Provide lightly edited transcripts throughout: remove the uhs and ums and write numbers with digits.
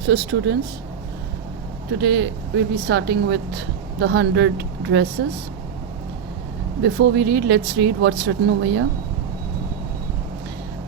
So students, today we'll be starting with the 100 dresses. Before we read, let's read what's written over here.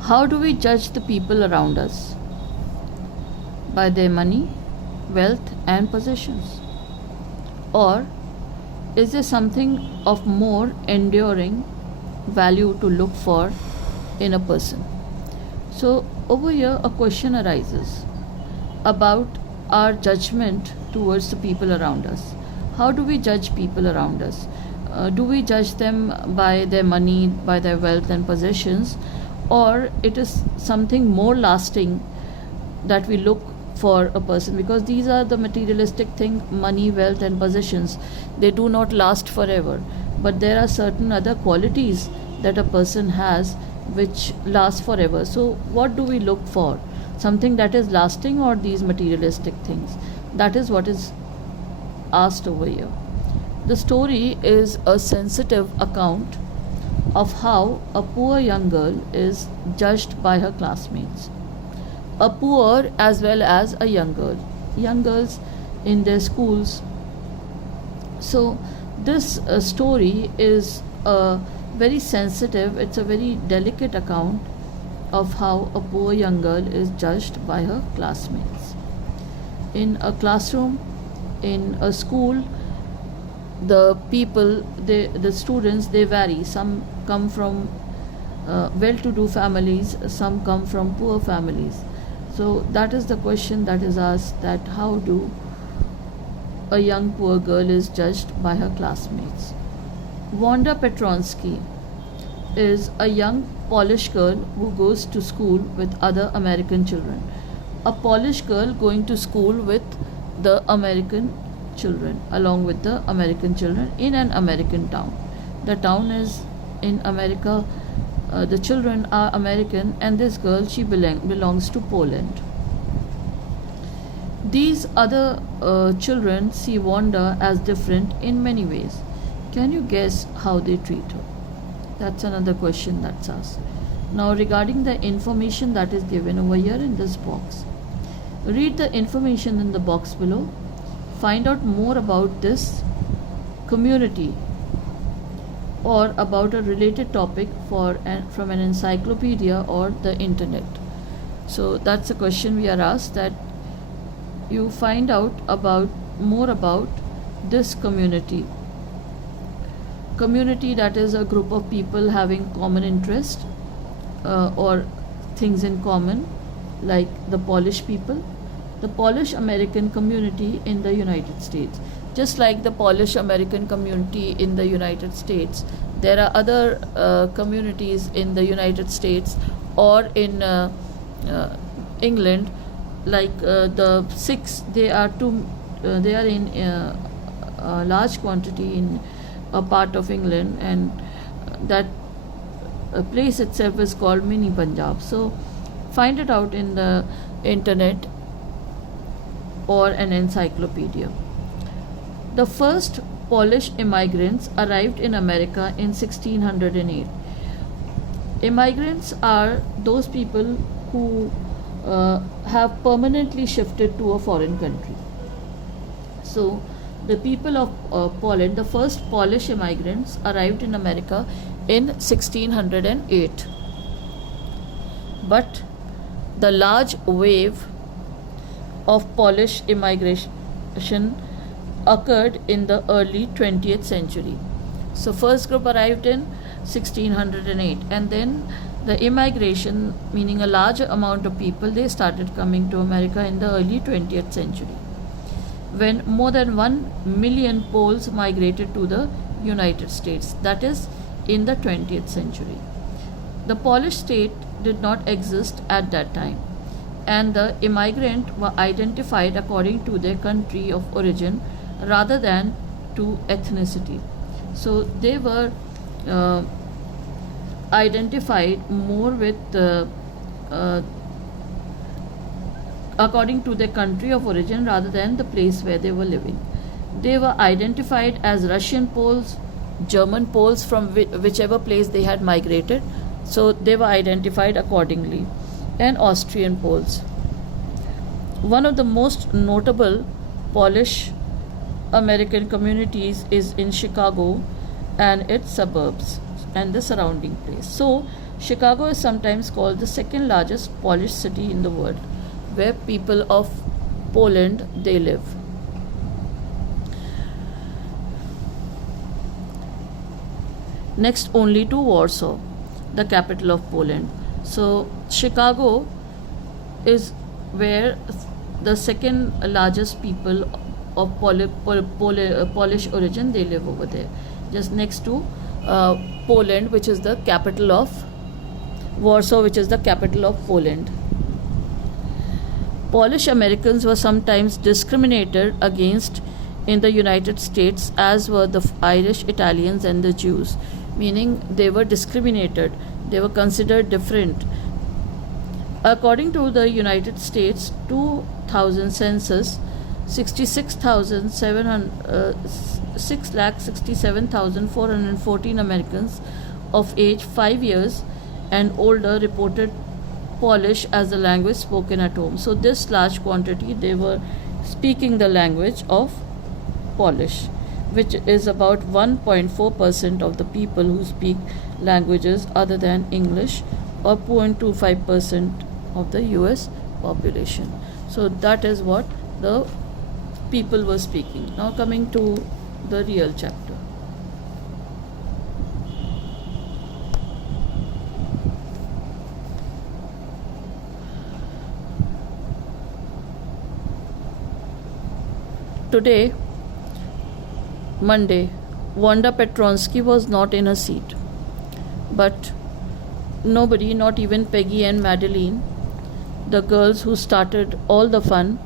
How do we judge the people around us? By their money, wealth and possessions? Or is there something of more enduring value to look for in a person? So over here a question arises about our judgment towards the people around us. How do we judge people around us? Do we judge them by their money, by their wealth and possessions, or it is something more lasting that we look for a person? Because these are the materialistic thing, money, wealth and possessions. They do not last forever, but there are certain other qualities that a person has which last forever. So what do we look for? Something that is lasting or these materialistic things? That is what is asked over here. The story is a sensitive account of how a poor young girl is judged by her classmates. A poor as well as a young girl. Young girls in their schools. So this story is very sensitive, it's a very delicate account of how a poor young girl is judged by her classmates. In a classroom, in a school, the people, the students, they vary. Some come from well-to-do families, some come from poor families. So that is the question that is asked, that how do a young poor girl is judged by her classmates. Wanda Petronsky is a young Polish girl who goes to school with other American children. A Polish girl going to school with the American children, along with the American children in an American town. The town is in America, the children are American, and this girl, she belongs to Poland. These other children see Wanda as different in many ways. Can you guess how they treat her? That's another question that's asked. Now regarding the information that is given over here in this box, read the information in the box below. Find out more about this community or about a related topic from an encyclopedia or the internet. So that's a question we are asked, that you find out more about this community. Community, that is a group of people having common interest or things in common, like the Polish people, the Polish American community in the United States. Just like the Polish American community in the United States, there are other communities in the United States or in England, like the Sikhs. They are in a large quantity in a part of England, and that place itself is called Mini Punjab. So find it out in the internet or an encyclopedia. The first Polish immigrants arrived in America in 1608. Immigrants are those people who have permanently shifted to a foreign country. So the people of Poland, the first Polish immigrants, arrived in America in 1608. But the large wave of Polish immigration occurred in the early 20th century. So first group arrived in 1608, and then the immigration, meaning a large amount of people, they started coming to America in the early 20th century, when more than 1 million Poles migrated to the United States, that is in the 20th century. The Polish state did not exist at that time, and the immigrant were identified according to their country of origin rather than to ethnicity. So they were identified more with according to their country of origin rather than the place where they were living. They were identified as Russian Poles, German Poles, from whichever place they had migrated, so they were identified accordingly, and Austrian Poles. One of the most notable Polish American communities is in Chicago and its suburbs and the surrounding place. So, Chicago is sometimes called the second largest Polish city in the world, where people of Poland they live. Next only to Warsaw, the capital of Poland. So, Chicago is where the second largest people of Polish origin they live over there, just next to Poland, which is the capital of Warsaw, which is the capital of Poland. Polish Americans were sometimes discriminated against in the United States, as were the Irish, Italians, and the Jews, meaning they were discriminated, they were considered different. According to the United States 2000 census, 6,67,414 Americans of age 5 years and older reported Polish as the language spoken at home. So this large quantity they were speaking the language of Polish, which is about 1.4% of the people who speak languages other than English, or 0.25% of the US population. So that is what the people were speaking. Now coming to the real chapter. Today, Monday, Wanda Petronsky was not in her seat. But nobody, not even Peggy and Madeline, the girls who started all the fun,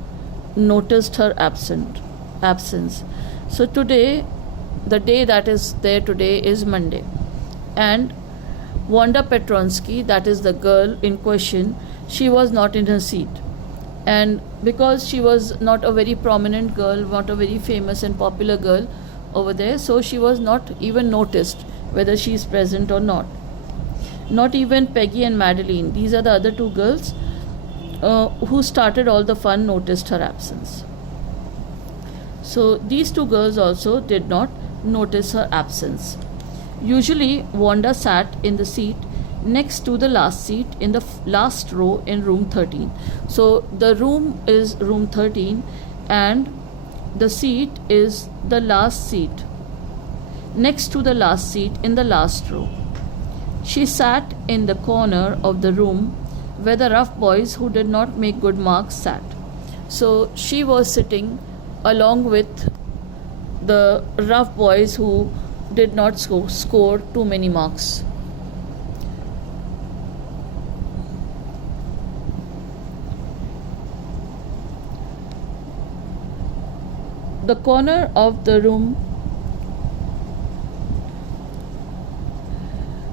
noticed her absence. So today, the day that is there today is Monday. And Wanda Petronsky, that is the girl in question, she was not in her seat. And because she was not a very prominent girl, not a very famous and popular girl over there, so she was not even noticed whether she is present or not. Not even Peggy and Madeline, these are the other two girls who started all the fun, noticed her absence. So these two girls also did not notice her absence. Usually Wanda sat in the seat next to the last seat in the last row in room 13. So the room is room 13 and the seat is the last seat next to the last seat in the last row. She sat in the corner of the room where the rough boys who did not make good marks sat. So she was sitting along with the rough boys who did not score too many marks. The corner of the room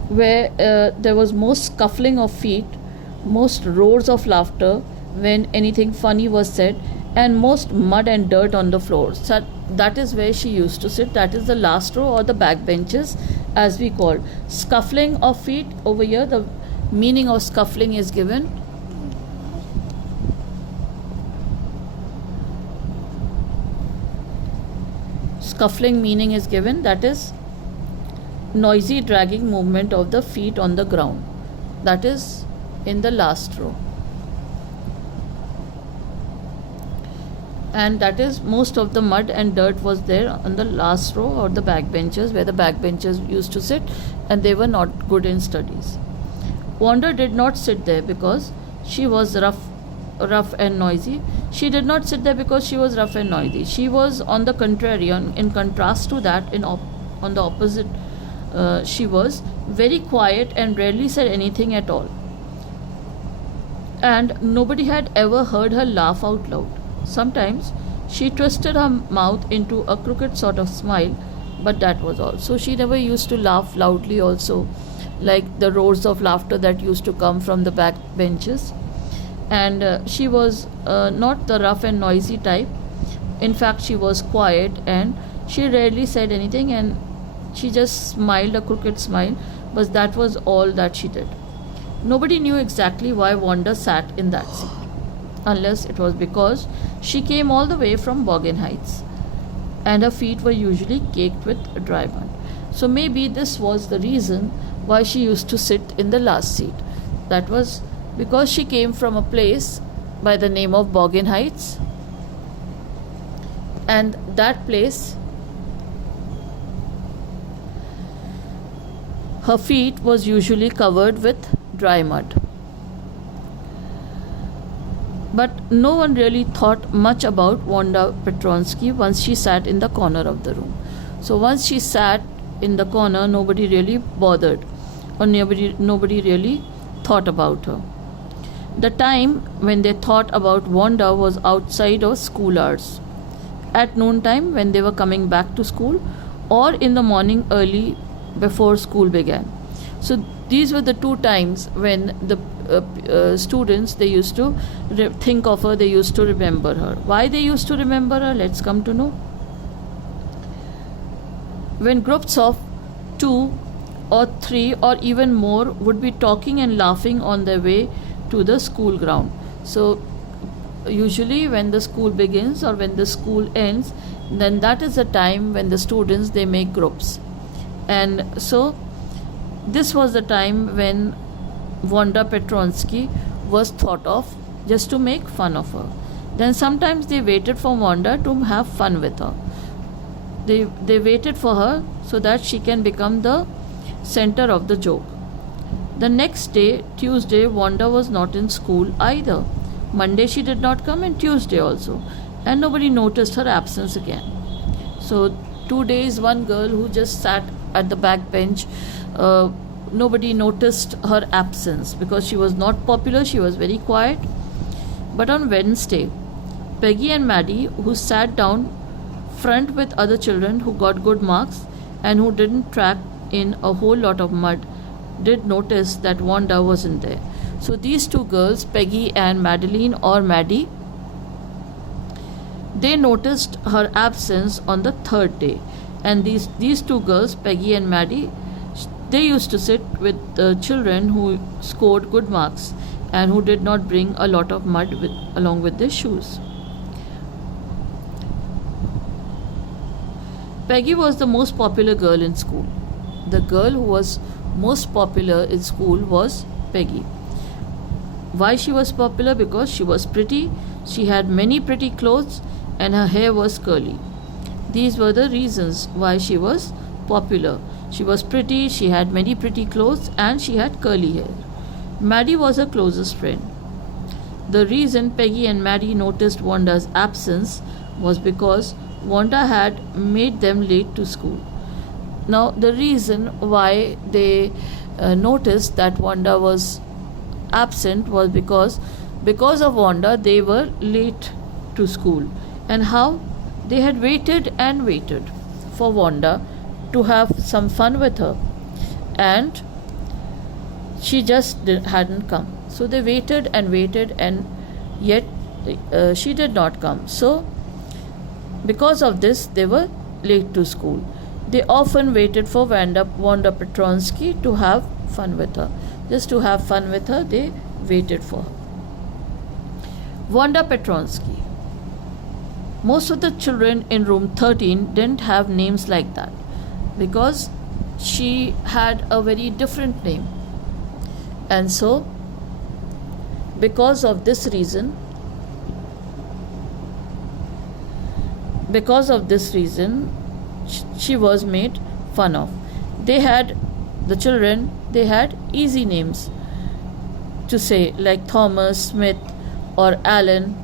where there was most scuffling of feet, most roars of laughter when anything funny was said, and most mud and dirt on the floor. So that is where she used to sit. That is the last row, or the back benches as we call. Scuffling of feet over here, the meaning of scuffling is given. Scuffling meaning is given, that is noisy dragging movement of the feet on the ground. That is in the last row. And that is most of the mud and dirt was there on the last row, or the back benches where the back benches used to sit, and they were not good in studies. Wanda did not sit there because she was rough and noisy. She did not sit there because she was rough and noisy. She was on the contrary, in contrast to that, on the opposite. She was very quiet and rarely said anything at all. And nobody had ever heard her laugh out loud. Sometimes she twisted her mouth into a crooked sort of smile, but that was all. So she never used to laugh loudly also, like the roars of laughter that used to come from the back benches. And she was not the rough and noisy type. In fact, she was quiet and she rarely said anything, and she just smiled a crooked smile, but that was all that she did. Nobody knew exactly why Wanda sat in that seat. unless it was because she came all the way from Boggin Heights and her feet were usually caked with dry mud. So maybe this was the reason why she used to sit in the last seat. That was because she came from a place by the name of Boggin Heights, and that place, her feet was usually covered with dry mud. But no one really thought much about Wanda Petronsky once she sat in the corner of the room. So once she sat in the corner, nobody really bothered, or nobody really thought about her. The time when they thought about Wanda was outside of school hours, at noontime when they were coming back to school, or in the morning early before school began. So these were the two times when the students, they used to think of her, they used to remember her. Why they used to remember her? Let's come to know. When groups of 2 or 3 or even more would be talking and laughing on their way to the school ground. So usually when the school begins or when the school ends, then that is the time when the students, they make groups. And so this was the time when Wanda Petronsky was thought of, just to make fun of her. Then sometimes they waited for Wanda to have fun with her. They waited for her so that she can become the center of the joke. The next day, Tuesday, Wanda was not in school either. Monday she did not come, and Tuesday also. And nobody noticed her absence again. So 2 days, one girl who just sat at the back bench, nobody noticed her absence because she was not popular, she was very quiet. But on Wednesday, Peggy and Maddie, who sat down front with other children who got good marks and who didn't track in a whole lot of mud, did notice that Wanda wasn't there. So these two girls, Peggy and Madeline or Maddie, they noticed her absence on the third day. And these two girls, Peggy and Maddie, they used to sit with the children who scored good marks and who did not bring a lot of mud along with their shoes. Peggy was the most popular girl in school. The girl who was most popular in school was Peggy. Why she was popular? Because she was pretty, she had many pretty clothes, and her hair was curly. These were the reasons why she was popular. She was pretty, she had many pretty clothes, and she had curly hair. Maddie was her closest friend. The reason Peggy and Maddie noticed Wanda's absence was because Wanda had made them late to school. Now, the reason why they noticed that Wanda was absent was because of Wanda, they were late to school. And how? They had waited and waited for Wanda to have some fun with her, and she just hadn't come. So they waited and waited, and yet she did not come. So because of this, they were late to school. They often waited for Wanda Petronsky to have fun with her. Just to have fun with her, they waited for her. Wanda Petronsky. Most of the children in room 13 didn't have names like that because she had a very different name. And so, because of this reason, she was made fun of. The children had easy names to say, like Thomas, Smith, or Alan.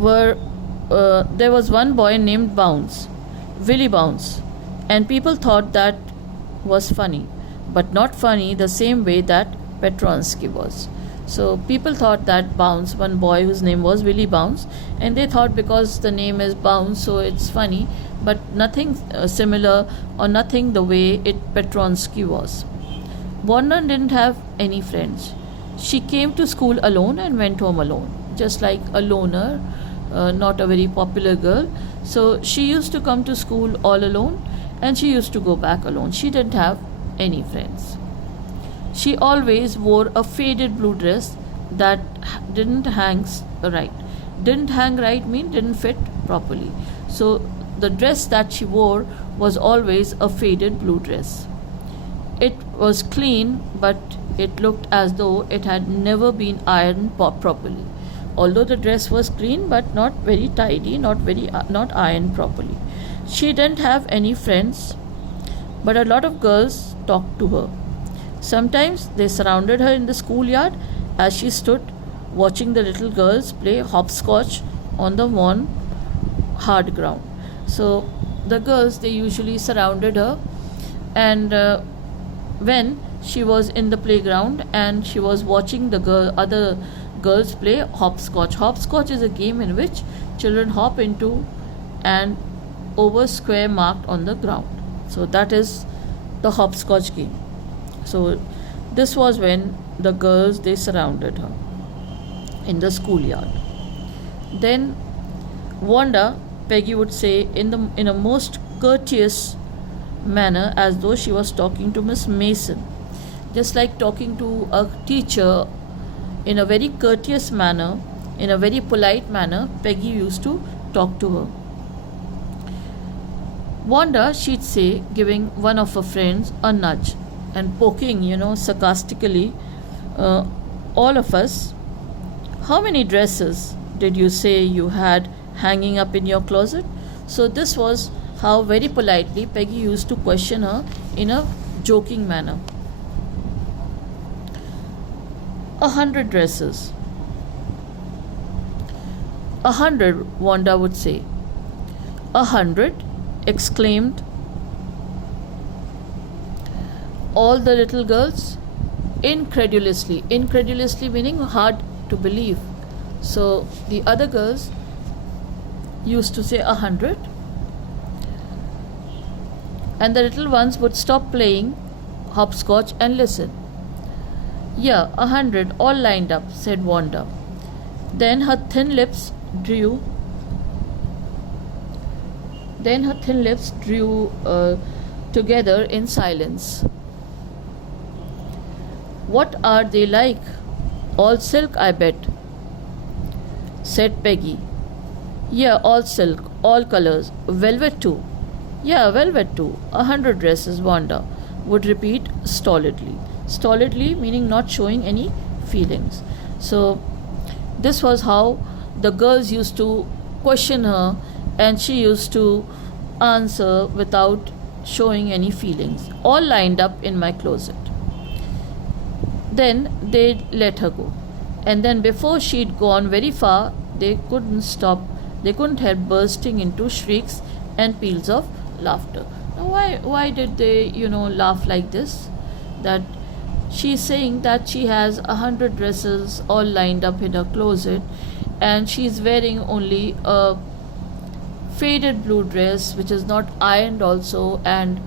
There was one boy named Bounce, Willie Bounce, and people thought that was funny, but not funny the same way that Petronsky was. So people thought that Bounce, one boy whose name was Willie Bounce, and they thought because the name is Bounce, so it's funny, but nothing similar or nothing the way Petronsky was. Wanda didn't have any friends. She came to school alone and went home alone, just like a loner, not a very popular girl. So she used to come to school all alone and she used to go back alone. She didn't have any friends. She always wore a faded blue dress that didn't right. Didn't hang right mean didn't fit properly. So the dress that she wore was always a faded blue dress. It was clean, but it looked as though it had never been ironed properly. Although the dress was clean, but not very tidy, not ironed properly. She didn't have any friends, but a lot of girls talked to her. Sometimes they surrounded her in the schoolyard as she stood watching the little girls play hopscotch on the worn hard ground. So the girls, they usually surrounded her, and when she was in the playground and she was watching the other girls play hopscotch. Hopscotch is a game in which children hop into and over square marked on the ground. So that is the hopscotch game. So this was when the girls, they surrounded her in the schoolyard. Then Wanda, Peggy would say in a most courteous manner, as though she was talking to Miss Mason, just like talking to a teacher in a very courteous manner, in a very polite manner. Peggy used to talk to her. Wanda, she'd say, giving one of her friends a nudge and poking, sarcastically, all of us, how many dresses did you say you had hanging up in your closet? So this was how very politely Peggy used to question her in a joking manner. 100 dresses. 100, Wanda would say. 100, exclaimed all the little girls incredulously. Incredulously meaning hard to believe. So the other girls used to say 100, and the little ones would stop playing hopscotch and listen. Yeah, 100, all lined up, said Wanda. Then her thin lips drew together in silence. What are they like? All silk, I bet, said Peggy. Yeah, all silk, all colors, velvet too. Yeah, velvet too. 100 dresses, Wanda would repeat stolidly. Stolidly meaning not showing any feelings. So this was how the girls used to question her, and she used to answer without showing any feelings. All lined up in my closet. Then they let her go. And then before she'd gone very far, they couldn't stop. They couldn't help bursting into shrieks and peals of laughter. Now why did they, laugh like this? That she's saying that she has 100 dresses all lined up in her closet, and she's wearing only a faded blue dress which is not ironed also, and